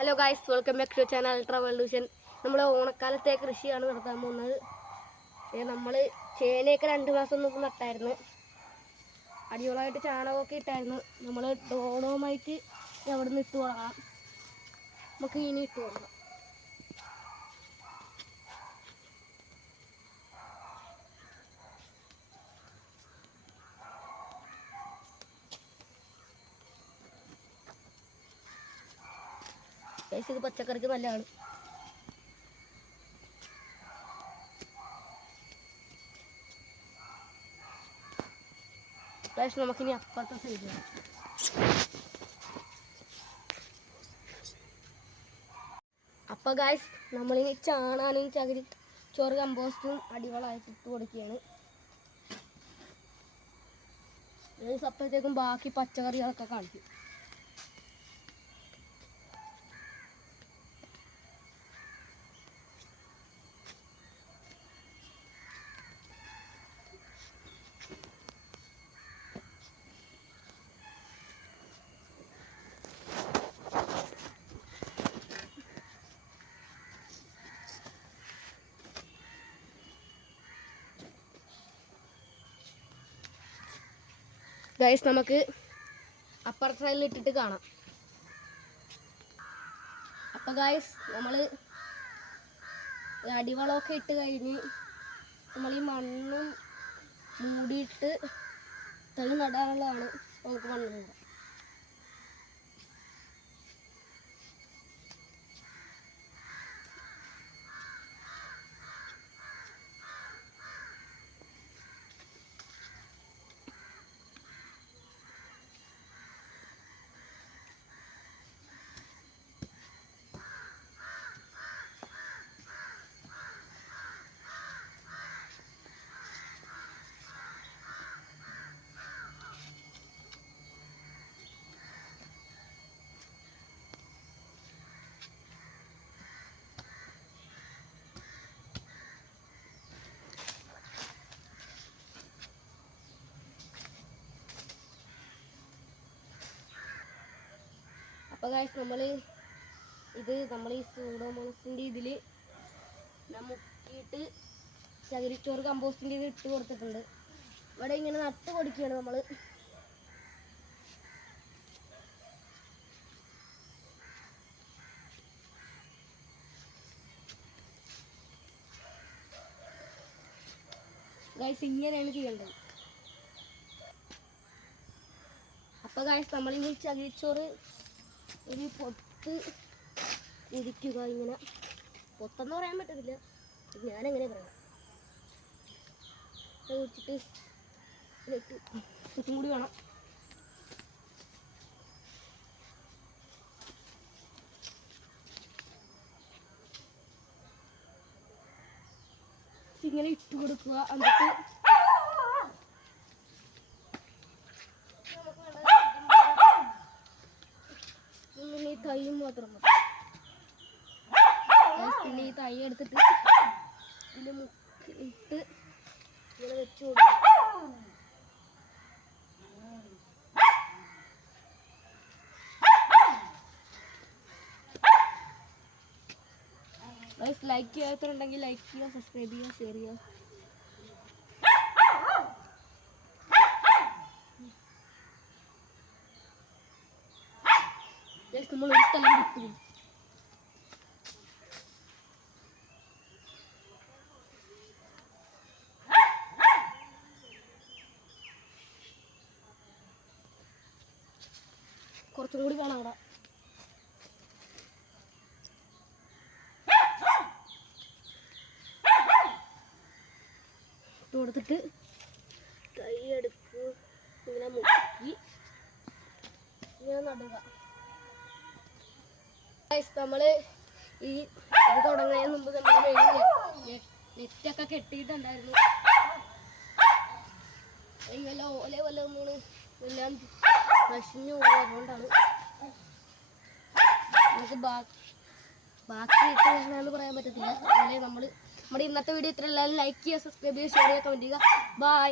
Hello guys, welcome back to channel ultra volution. നമ്മൾ ഓണക്കാലത്തെ കൃഷിയാണ് നടത്താൻ പോകുന്നത്. നമ്മൾ ചേനയൊക്കെ 2 മാസം മുമ്പ് നട്ടായിരുന്നു. അടിപൊളിയായിട്ട് ചാണകമൊക്കെ ഇട്ടായിരുന്നു. നമ്മൾ ഡോളോമൈറ്റ് അവിടെ നിന്ന് ഇട്ട് തുടങ്ങാം. നമുക്ക് ഇനി ഇട്ട് തുടങ്ങാം. ഇത് പച്ചക്കറിക്ക് നല്ലതാണ്. നമുക്കിനി അപ്പുറത്തെ സൈഡ് അപ്പോൾ ഗായ്സ്, നമ്മളിനി ചാണാനും ചകിരി ചോറ് കമ്പോസ്റ്റും അടിവളമായിട്ട് ഇട്ട് കൊടുക്കുകയാണ്. അപ്പോഴത്തേക്കും ബാക്കി പച്ചക്കറികളൊക്കെ കാണിക്കും. ഗൈസ്, നമുക്ക് അപ്പുറത്തെ സൈഡിൽ ഇട്ടിട്ട് കാണാം. അപ്പോൾ ഗൈസ്, നമ്മൾ അടിവളമൊക്കെ ഇട്ട് കഴിഞ്ഞ് നമ്മൾ ഈ മണ്ണും മൂടിയിട്ട് തൈ നടാനുള്ളതാണ്. നമുക്ക് മണ്ണ് നടാം. അപ്പോൾ ഗായ്സ്, നമ്മൾ ഈ സൂഡോമോണസിൻ്റെ ഇതിൽ മുക്കിയിട്ട് ചകിരിച്ചോറ് കമ്പോസ്റ്റിൻ്റെ ഇത് ഇട്ട് കൊടുത്തിട്ടുണ്ട്. ഇവിടെ ഇങ്ങനെ നട്ട് കൊടുക്കുകയാണ് നമ്മൾ. ഗായ്സ്, ഇങ്ങനെയാണ് ചെയ്യേണ്ടത്. അപ്പോൾ ഗായ്സ്, നമ്മളിനി ചകിരിച്ചോറ് ഒരു പൊത്ത് ഇരിക്കുക. ഇങ്ങനെ പൊത്തെന്ന് പറയാൻ പറ്റത്തില്ല, ഞാനെങ്ങനെ പറയാം. കുടിച്ചിട്ട് ചുറ്റും കൂടി വേണം. ഇങ്ങനെ ഇട്ട് കൊടുക്കുക. എന്നിട്ട് ഈ തൈ മാത്രം മതി. പിന്നെ ഈ തൈ എടുത്തിട്ട് ഇതിൽ മുക്കിയിട്ട് ഇങ്ങനെ വെച്ച് കൊടുക്കും. ലൈക്ക് ചെയ്യാത്തുണ്ടെങ്കിൽ ലൈക്ക് ചെയ്യുക, സബ്സ്ക്രൈബ് ചെയ്യുക, ഷെയർ ചെയ്യുക. നമ്മൾ ഒരു സ്ഥലം കിട്ടും. കുറച്ചും കൂടി വേണം അവിടെ. ഇട്ട് കൊടുത്തിട്ട് കൈ എടുക്കുക. ഇങ്ങനെ മുക്കി ഇങ്ങനെ നടുക. നമ്മൾ ഈ ഇത് തുടങ്ങുന്നതിന് മുമ്പ് നമ്മൾ നെറ്റൊക്കെ കെട്ടിയിട്ടുണ്ടായിരുന്നു. വല്ല ഓല വല്ല മൂന്ന് എല്ലാം നശിഞ്ഞു പോകും. അതുകൊണ്ടാണ് നമുക്ക് ബാക്കി ഇട്ട് പറയാൻ പറ്റത്തില്ല. അതുപോലെ നമ്മുടെ ഇന്നത്തെ വീഡിയോ ഇത്ര എല്ലാവരും ലൈക്ക് ചെയ്യുക, സബ്സ്ക്രൈബ് ചെയ്യുക, ഷെയർ ചെയ്യുക, കമൻറ്റ് ചെയ്യുക. ബൈ.